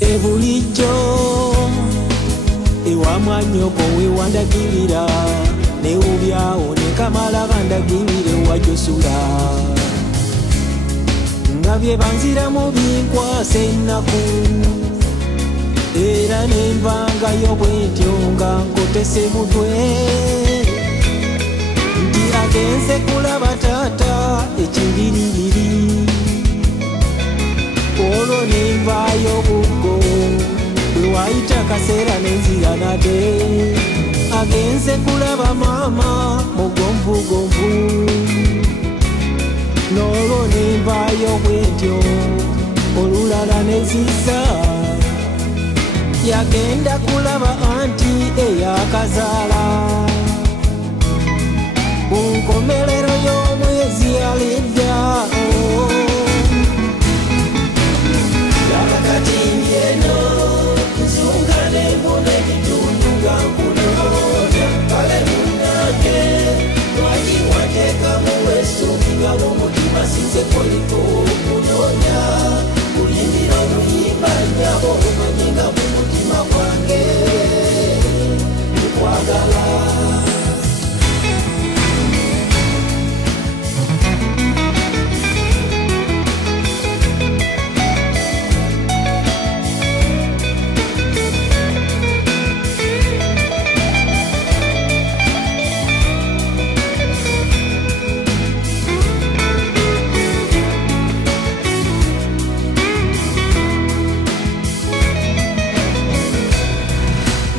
Ebulijjo ewa mwanyoko wewandagirira newubyawo nekamala bandagirire wajosula nga bye banziramu binkwasa ennaku era nembangayo bwentyo nga nkotese mutwe nti agenze kulaba taata ekibiribiri olwo nembayo buggo bwewayita kaseera nenzira nate agenze kulaba maama mugonvugomvu n'olwo nembayo bwentyo olulala neziza yagenda kulaba anti eyakazaala ku nkomerero y'omwezi alidda laba kati eno nzunga nembona ekitundu nga nkunoonya kale munnange lwaki wateekamu essuubi nga mu mutima sinze koliko okunoonya kuyimbira oluyimba nnyabo omanyi nga mu mutima gwange nkwagala.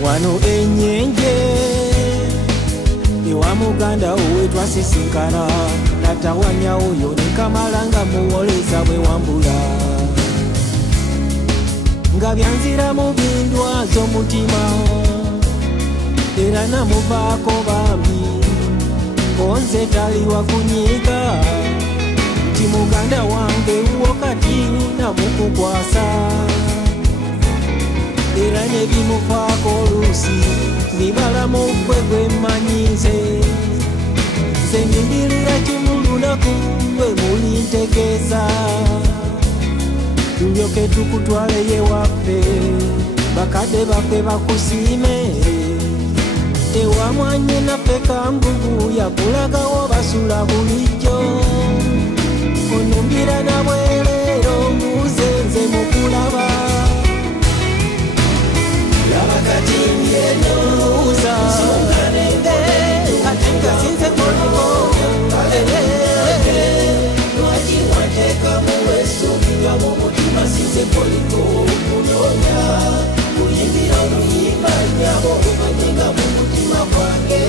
Wano enyenje ewa muganda owe twasisinkana natawanya oyo nekamala nga muwoleza bwe wambula nga byanzira mu bindwaza omutima era namuvaako bambi konze taliwa kunyiga nti muganda wange wo kati namukukwasa era nebimufaako oluusi nibalamu gwe gwemmanyize nze nindirira kimu lunaku lwe mulintegeeza tulyoke tukutwaleyo waffe bakadde baffe bakusiime ewa mwanye naffe kambugu yakulagawo basula bulijjo onumbira nabwerero mbuze nze mukulaba laba kati eno uza ate nga sinze koliko lwaki wateekamu essuubi nga mu mutima sinze koliko okunoonya kuyimbira oluyimba nnyabo omanyi nga mu mutima gwange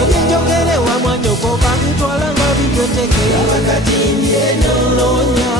ebinjogere wamwanyoko babitwala nga bibyoteke laba kati eno noonya